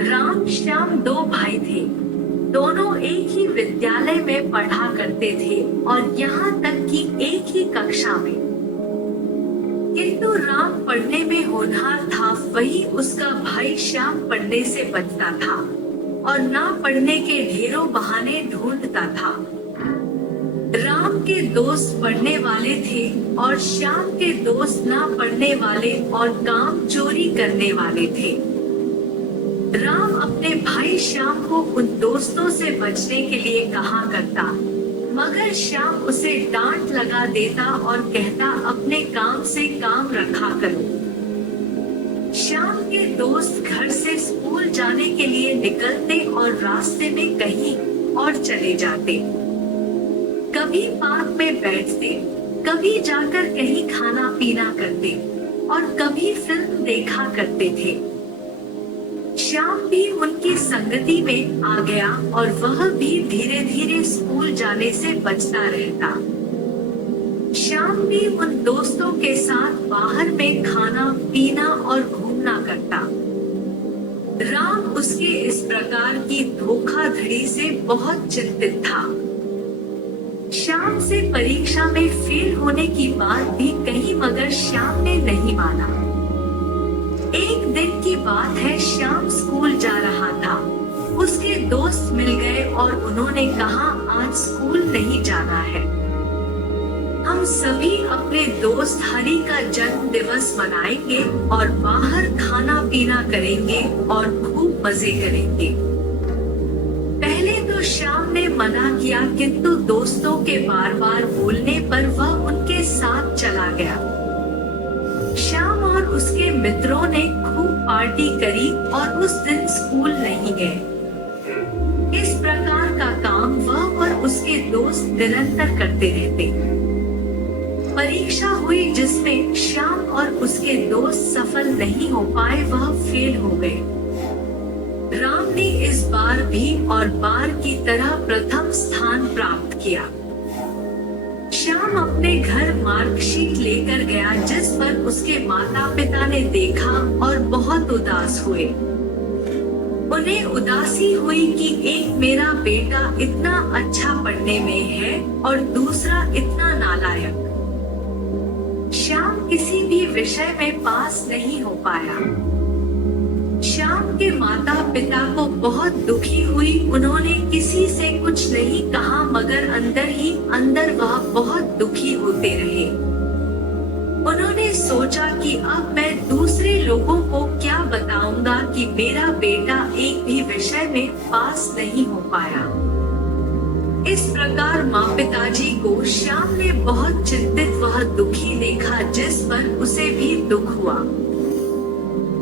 राम श्याम दो भाई थे। दोनों एक ही विद्यालय में पढ़ा करते थे और यहाँ तक कि एक ही कक्षा में। किंतु राम पढ़ने में होनहार था, वही उसका भाई श्याम पढ़ने से बचता था और ना पढ़ने के ढेरों बहाने ढूंढता था। राम के दोस्त पढ़ने वाले थे और श्याम के दोस्त ना पढ़ने वाले और काम चोरी करने वाले थे। राम अपने भाई श्याम को उन दोस्तों से बचने के लिए कहा करता, मगर श्याम उसे डांट लगा देता और कहता, अपने काम से काम रखा करो। श्याम के दोस्त घर से स्कूल जाने के लिए निकलते और रास्ते में कहीं और चले जाते। कभी पार्क में बैठते, कभी जाकर कहीं खाना पीना करते और कभी फिल्म देखा करते थे। श्याम भी उनकी संगति में आ गया और वह भी धीरे धीरे स्कूल जाने से बचता रहता। श्याम भी उन दोस्तों के साथ बाहर में खाना पीना और घूमना करता। राम उसके इस प्रकार की धोखाधड़ी से बहुत चिंतित था। श्याम से परीक्षा में फेल होने की बात भी कही, मगर श्याम ने नहीं माना। एक दिन की बात है, श्याम स्कूल जा रहा था। उसके दोस्त मिल गए और उन्होंने कहा, आज स्कूल नहीं जाना है। हम सभी अपने दोस्त हरि का जन्म दिवस मनाएंगे और बाहर खाना पीना करेंगे और खूब मजे करेंगे। पहले तो श्याम ने मना किया, किंतु दोस्तों के बार बार बोलने पर वह उनके साथ चला गया। श्याम और उसके मित्रों ने खूब पार्टी करी और उस दिन स्कूल नहीं गए। इस प्रकार का काम वह और उसके दोस्त निरंतर करते रहते। परीक्षा हुई जिसमें श्याम और उसके दोस्त सफल नहीं हो पाए, वह फेल हो गए। राम ने इस बार भी और बार की तरह प्रथम स्थान प्राप्त किया। श्याम अपने घर मार्कशीट लेकर गया, जिस पर उसके माता पिता ने देखा और बहुत उदास हुए। उन्हें उदासी हुई कि एक मेरा बेटा इतना अच्छा पढ़ने में है और दूसरा इतना नालायक। श्याम किसी भी विषय में पास नहीं हो पाया। श्याम के माता पिता को बहुत दुखी हुई। उन्होंने किसी से कुछ नहीं कहा, मगर अंदर ही अंदर वह बहुत दुखी होते रहे। उन्होंने सोचा कि अब मैं दूसरे लोगों को क्या बताऊंगा कि मेरा बेटा एक भी विषय में पास नहीं हो पाया। इस प्रकार माँ पिताजी को श्याम ने बहुत चिंतित वह दुखी देखा, जिस पर उसे भी दुख हुआ।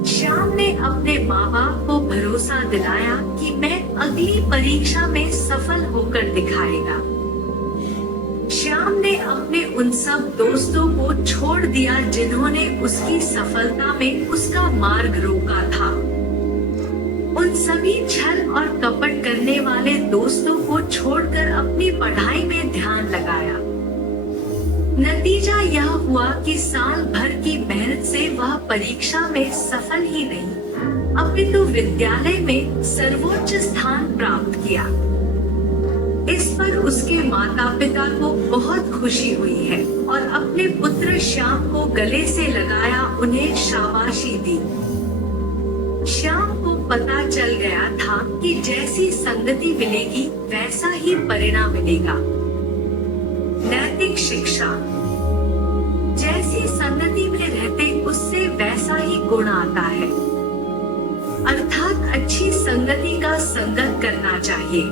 श्याम ने अपने माँ बाप को भरोसा दिलाया कि मैं अगली परीक्षा में सफल होकर दिखाएगा। श्याम ने अपने उन सब दोस्तों को छोड़ दिया जिन्होंने उसकी सफलता में उसका मार्ग रोका था। उन सभी छल और कपट करने वाले दोस्तों को छोड़कर अपनी पढ़ाई में ध्यान लगाया। नतीजा यह हुआ कि साल भर की मेहनत से वह परीक्षा में सफल ही नहीं, अपितु विद्यालय में सर्वोच्च स्थान प्राप्त किया। इस पर उसके माता पिता को बहुत खुशी हुई है और अपने पुत्र श्याम को गले से लगाया, उन्हें शाबाशी दी। श्याम को पता चल गया था कि जैसी संगति मिलेगी वैसा ही परिणाम मिलेगा। नैतिक शिक्षा, जैसी संगति में रहते उससे वैसा ही गुण आता है, अर्थात अच्छी संगति का संगत करना चाहिए।